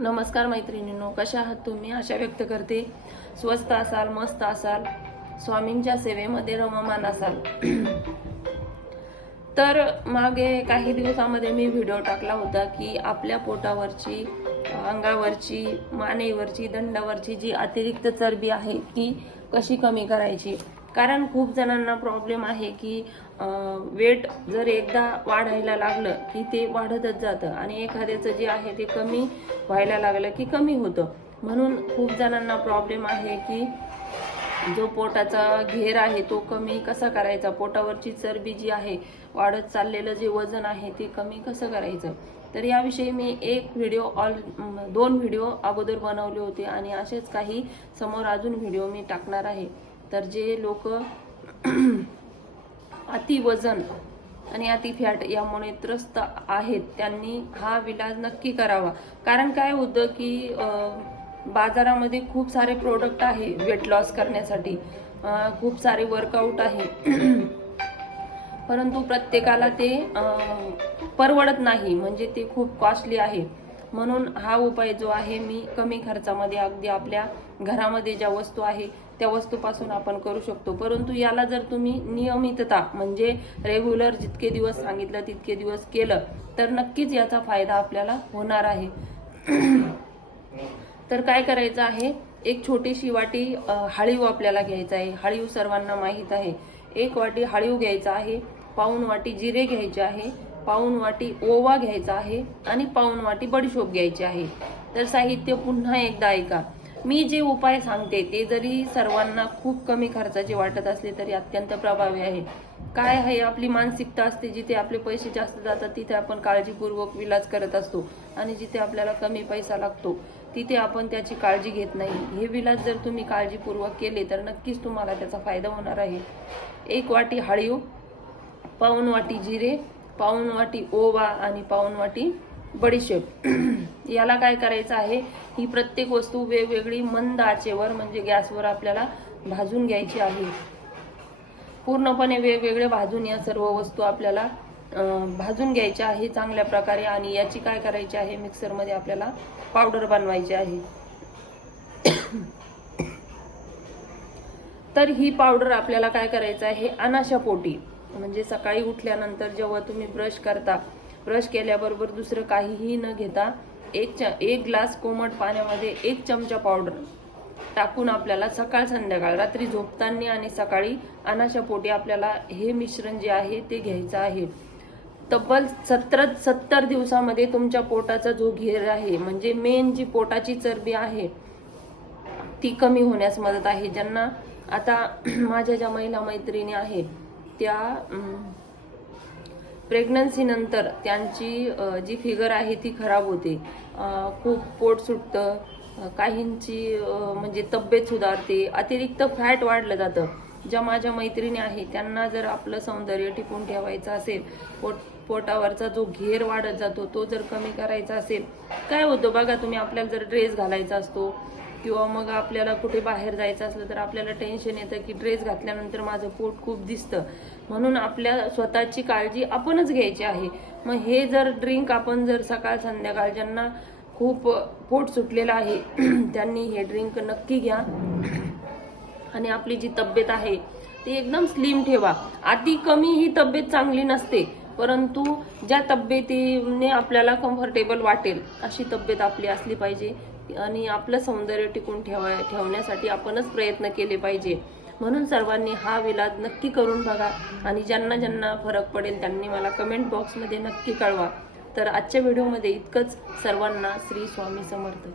नमस्कार मैत्रिणींनो कशा आहात तुम्ही? आशा व्यक्त करते. स्वस्त असाल मस्त असाल. स्वामींच्या सेवेमध्ये रममान असाल. तर मागे काही दिवसामध्ये मी व्हिडिओ टाकला होता की आपल्या पोटावरची अंगावरची मानेवरची दंडावरची जी अतिरिक्त चरबी आहे ती कशी कमी करायची? कारण खूप जणांना प्रॉब्लेम आहे की वेट जर एकदा वाढायला लागलं की ते वाढतच जातं आणि एखाद्याचं जे आहे ते कमी व्हायला लागलं की कमी होतं. म्हणून खूप जणांना प्रॉब्लेम आहे की जो पोटाचा घेर आहे तो कमी कसा करायचा? पोटावरची चरबी जी आहे वाढत चाललेलं जे वजन आहे ते कमी कसं करायचं? तर याविषयी मी एक व्हिडिओ ऑल दोन व्हिडिओ अगोदर बनवले होते आणि असेच काही समोर अजून व्हिडिओ मी टाकणार आहे. तर जे लोक अति वजन आणि अति फॅट यामुळे त्रस्त आहेत त्यांनी हा विलाज नक्की करावा. कारण काय होतं की बाजारामध्ये खूप सारे प्रोडक्ट आहे वेट लॉस करण्यासाठी. खूप सारे वर्कआउट आहे. परंतु प्रत्येकाला ते परवडत नाही म्हणजे ते खूप कॉस्टली आहे. म्हणून हा उपाय जो आहे मी कमी खर्चामध्ये अगदी आपल्या घरामध्ये ज्या वस्तू आहे त्या वस्तूपासून आपण करू शकतो. परंतु याला जर तुम्ही नियमितता म्हणजे रेग्युलर जितके दिवस सांगितलं तितके दिवस केलं तर नक्कीच याचा फायदा आपल्याला होणार आहे. तर काय करायचं आहे? एक छोटीशी वाटी अ, हाळीव आपल्याला घ्यायचा आहे. हाळीव सर्वांना माहीत आहे. एक वाटी हाळीव घ्यायचा आहे. पाऊन वाटी जिरे घ्यायचे आहे. पाऊन वाटी ओवा घ्यायचा आहे. आणि पाऊन वाटी बडीशोप घ्यायची आहे. तर साहित्य पुन्हा एकदा ऐका. मी जे उपाय सांगते ते जरी सर्वांना खूप कमी खर्चाचे वाटत असले तरी अत्यंत प्रभावी आहे. काय आहे आपली मानसिकता असते जिथे आपले पैसे जास्त जातात तिथे आपण काळजीपूर्वक विलाज करत असतो आणि जिथे आपल्याला कमी पैसा लागतो तिथे आपण त्याची काळजी घेत नाही. हे विलाज जर तुम्ही काळजीपूर्वक केले तर नक्कीच तुम्हाला त्याचा फायदा होणार आहे. एक वाटी हळीव पाऊन वाटी जिरे पाऊन वाटी ओवा आणि पाऊन वाटी बडीशेप याला काय करायचं आहे? ही प्रत्येक वस्तू वेगवेगळी मंद आचेवर म्हणजे गॅसवर आपल्याला भाजून घ्यायची आहे. पूर्णपणे वेगवेगळे भाजून या सर्व वस्तू आपल्याला भाजून घ्यायच्या आहे चांगल्या प्रकारे आणि याची काय करायची आहे? मिक्सरमध्ये आपल्याला पावडर बनवायची आहे. तर ही पावडर आपल्याला काय करायचं आहे? अनाशापोटी म्हणजे सकाळी उठल्यानंतर जेव्हा तुम्ही ब्रश करता ब्रश केल्याबरोबर दुसरं काहीही न घेता एक च एक ग्लास कोमट पाण्यामध्ये एक चमचा पावडर टाकून आपल्याला सकाळ संध्याकाळ रात्री झोपताना आणि सकाळी अनाशापोटी आपल्याला हे मिश्रण जे आहे ते घ्यायचं आहे. तब्बल सत्तर सत्तर दिवसामध्ये तुमच्या पोटाचा जो घेर आहे म्हणजे मेन जी पोटाची चरबी आहे ती कमी होण्यास मदत आहे. ज्यांना आता माझ्या ज्या महिला मैत्रिणी आहेत त्या प्रेग्नन्सीनंतर त्यांची जी फिगर आहे ती खराब होते. खूप पोट सुटतं काहींची म्हणजे तब्येत सुधारते अतिरिक्त फॅट वाढलं जातं. ज्या माझ्या मैत्रिणी आहे त्यांना जर आपलं सौंदर्य टिकून ठेवायचं असेल पोट पोटावरचा जो घेर वाढत जातो तो जर कमी करायचा असेल काय होतं बघा तुम्ही आपल्याला जर ड्रेस घालायचा असतो किंवा मग आपल्याला कुठे बाहेर जायचं असलं तर आपल्याला टेन्शन येतं की ड्रेस घातल्यानंतर माझं पोट खूप दिसतं. म्हणून आपल्या स्वतःची काळजी आपणच घ्यायची आहे. मग हे जर ड्रिंक आपण जर सकाळ संध्याकाळ ज्यांना खूप पोट सुटलेलं आहे त्यांनी हे ड्रिंक नक्की घ्या. आणि आपली जी तब्येत आहे ती एकदम स्लिम ठेवा. अति कमी ही तब्येत चांगली नसते परंतु ज्या तब्येतीने आपल्याला कम्फर्टेबल वाटेल अशी तब्येत आपली असली पाहिजे. आणि आपलं सौंदर्य टिकून ठेवा ठेवण्यासाठी आपणच प्रयत्न केले पाहिजे. म्हणून सर्वांनी हा विलाज नक्की करून बघा आणि ज्यांना ज्यांना फरक पडेल त्यांनी मला कमेंट बॉक्समध्ये नक्की कळवा. तर आजच्या व्हिडिओमध्ये इतकंच. सर्वांना श्री स्वामी समर्थ.